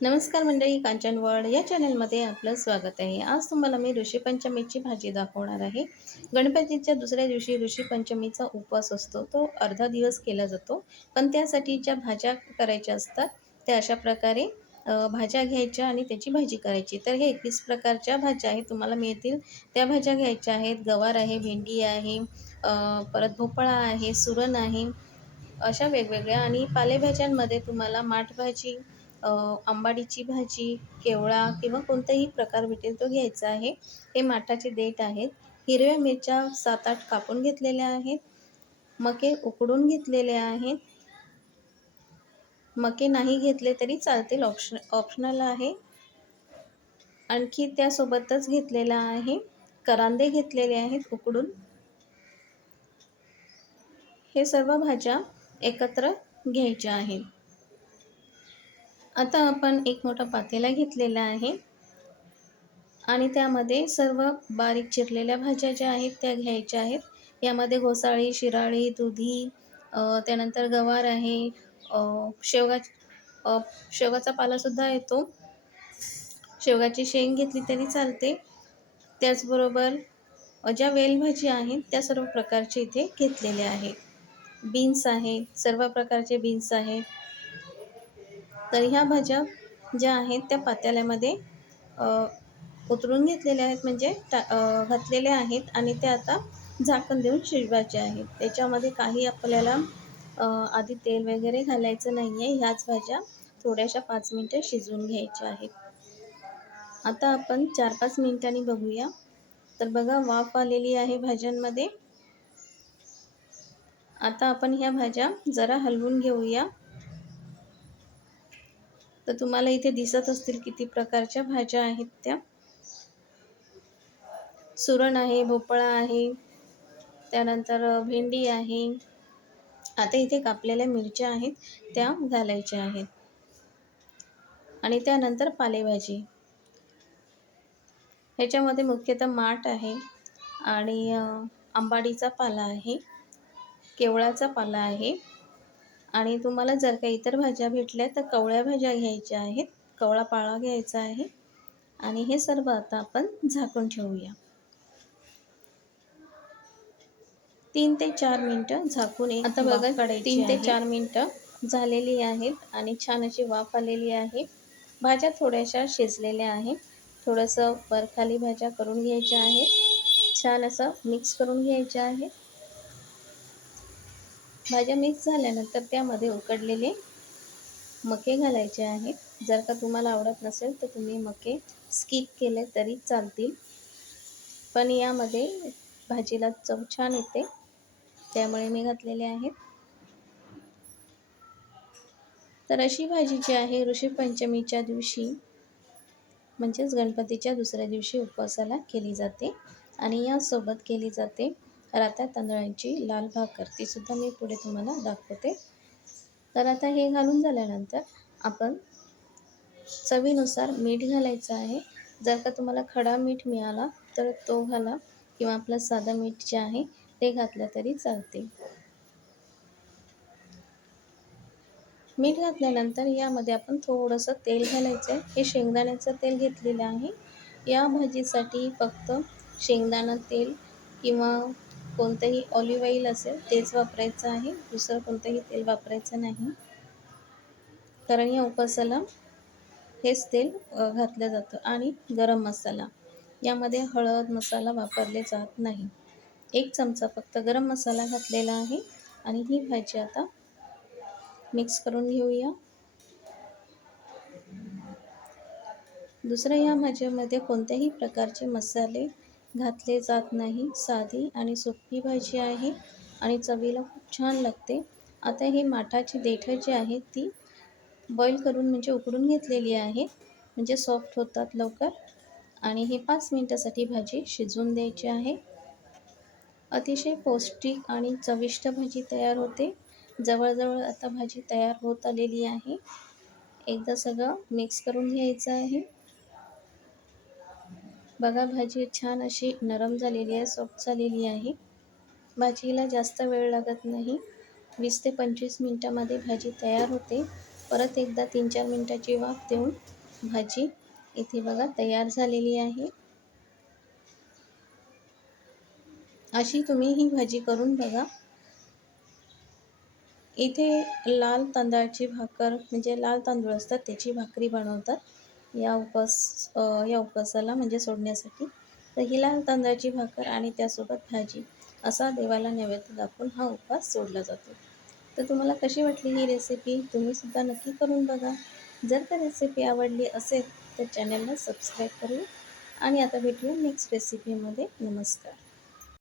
नमस्कार मंडळी, कांचन वर्ल्ड या चॅनलमध्ये आपलं स्वागत आहे. आज तुम्हाला मी ऋषीपंचमीची भाजी दाखवणार आहे. गणपतीच्या दुसऱ्या दिवशी ऋषीपंचमीचा उपवास असतो. तो अर्धा दिवस केला जातो. पण त्यासाठी ज्या भाज्या करायच्या असतात त्या अशा प्रकारे भाज्या घ्यायच्या आणि त्याची भाजी करायची. तर हे 21 प्रकारच्या भाज्या आहेत तुम्हाला मिळतील. त्या भाज्या घ्यायच्या आहेत. गवार आहे, भेंडी आहे, परत भोपळा आहे, सुरण आहे, अशा वेगवेगळ्या. आणि पालेभाज्यांमध्ये तुम्हाला माठभाजी, आंबाडीची भाजी, केवळा किंवा कोणताही प्रकार भेटेल तो घ्यायचा आहे. हे माठाचे देठ आहेत. हिरव्या मिरच्या 7-8 कापून घेतलेल्या आहेत. मके उकडून घेतलेले आहेत. मके नाही घेतले तरी चालतील, ऑप्शनल आहे. आणखी त्यासोबतच घेतलेला आहे करांदे घेतलेले आहेत उकडून. हे सर्व भाज्या एकत्र घ्यायच्या आहेत. आता आपण एक मोठा पातेला घेतलेला आहे आणि त्यामध्ये सर्व बारीक चिरलेल्या भाज्या ज्या आहेत त्या घ्यायच्या आहेत. यामध्ये घोसाळी, शिराळी, दुधी, त्यानंतर गवार आहे, शेवगा, शेवगाचा पालासुद्धा येतो. शेवगाची शेंग घेतली तरी चालते. त्याचबरोबर ज्या वेलभाजी आहेत त्या सर्व प्रकारचे इथे घेतलेले आहेत. बीन्स आहेत, सर्व प्रकारचे बीन्स आहेत. तर ह्या भाज्या ज्या आहेत त्या पातेल्यामध्ये उतरून घेतलेल्या आहेत, म्हणजे घातलेल्या आहेत आणि त्या आता झाकण देऊन शिजवायच्या आहेत. त्याच्यामध्ये काही आपल्याला आधी तेल वगैरे घालायचं नाही आहे. ह्याच भाज्या थोड्याशा 5 मिनिटं शिजवून घ्यायच्या आहेत. आता आपण 4-5 मिनिटांनी बघूया. तर बघा, वाफ आलेली आहे भाज्यांमध्ये. आता आपण ह्या भाज्या जरा हलवून घेऊया. तर तुम्हाला इथे दिसत असतील किती प्रकारच्या भाज्या आहेत त्या. सुरण आहे, भोपळा आहे, त्यानंतर भेंडी आहे. आता इथे कापलेल्या मिरच्या आहेत त्या घालायच्या आहेत आणि त्यानंतर पालेभाजी. ह्याच्यामध्ये मुख्यतः माठ आहे आणि आंबाडीचा पाला आहे, केवळाचा पाला आहे. आणि तुम्हाला जर काही इतर भाज्या भेटल्या तर कवळ्या भाज्या घ्यायच्या आहेत, कवळा पाला घ्यायचा आहे. आणि हे सर्व आता आपण झाकून ठेवूया. 3 ते 4 मिनिटं झाकून आता बघा, 3 ते 4 मिनिटं झालेली आहेत आणि छान अशी वाफ आलेली आहे. भाज्या थोड्याशा शिजलेल्या आहेत. थोडंसं वरखाली भाज्या करून घ्यायच्या आहेत. छान असं मिक्स करून घ्यायच्या आहेत. भाज्या मिक्स झाल्यानंतर त्यामध्ये उकडलेले मके घालायचे आहेत. जर का तुम्हाला आवडत नसेल तर तुम्ही मके स्किप केले तरी चालतील, पण यामध्ये भाजीला चव छान येते त्यामुळे मी घातलेले आहेत. तर अशी भाजी जी आहे ऋषीपंचमीच्या दिवशी म्हणजेच गणपतीच्या दुसऱ्या दिवशी उपवासाला केली जाते आणि यासोबत केली जाते रात्या तांदळाची लाल भाकर. तीसुद्धा मी पुढे तुम्हाला दाखवते. तर आता हे घालून झाल्यानंतर आपण चवीनुसार मीठ घालायचं आहे. जर का तुम्हाला खडा मीठ मिळाला तर तो घाला किंवा आपलं साधं मीठ जे आहे ते घातलं तरी चालते. मीठ घातल्यानंतर यामध्ये आपण थोडंसं तेल घालायचं आहे. हे शेंगदाण्याचं तेल घेतलेलं आहे. या भाजीसाठी फक्त शेंगदाणा तेल किंवा कोणतंही ऑलिव्ह ऑइल असेल तेच वापरायचं आहे. दुसरं कोणतंही तेल वापरायचं नाही, कारण या उपवासाला हेच तेल घातलं जातं. आणि गरम मसाला, यामध्ये हळद मसाला वापरले जात नाही. 1 चमचा फक्त गरम मसाला घातलेला आहे आणि ही भाजी आता मिक्स करून घेऊया. दुसरं, या भाजीमध्ये कोणत्याही प्रकारचे मसाले घातले जात नाही. साधी आणि सोपी भाजी आहे आणि चवीला खूप छान लागते. आता हे माठाची देठं जी आहेत ती बॉईल करून म्हणजे उकडून घेतलेली आहे, म्हणजे सॉफ्ट होतात लवकर. आणि हे 5 मिनिटासाठी भाजी शिजवून द्यायची आहे. अतिशय पौष्टिक आणि चविष्ट भाजी तयार होते. जवळजवळ आता भाजी तयार होत आलेली आहे. एकदा सगळं मिक्स करून घ्यायचं आहे. बघा, भाजी छान अशी नरम झालेली आहे, सॉफ्ट झालेली आहे. भाजीला जास्त वेळ लागत नाही. 20 ते 25 मिनिटामध्ये भाजी तयार होते. परत एकदा 3-4 मिनिटाची वाफ देऊन भाजी इथे बघा तयार झालेली आहे. अशी तुम्ही ही भाजी करून बघा. इथे लाल तांदळाची भाकर म्हणजे लाल तांदूळ असतात त्याची भाकरी बनवतात या उपवासाला म्हणजे सोडण्यासाठी. तर ही लाल तांदळाची भाकर आणि त्यासोबत भाजी असा देवाला नैवेद्य दाखवून हा उपवास सोडला जातो. तर तुम्हाला कशी वाटली ही रेसिपी? तुम्हीसुद्धा नक्की करून बघा. जर का रेसिपी आवडली असेल तर चॅनलला सबस्क्राईब करू आणि आता भेटूया नेक्स्ट रेसिपीमध्ये. नमस्कार.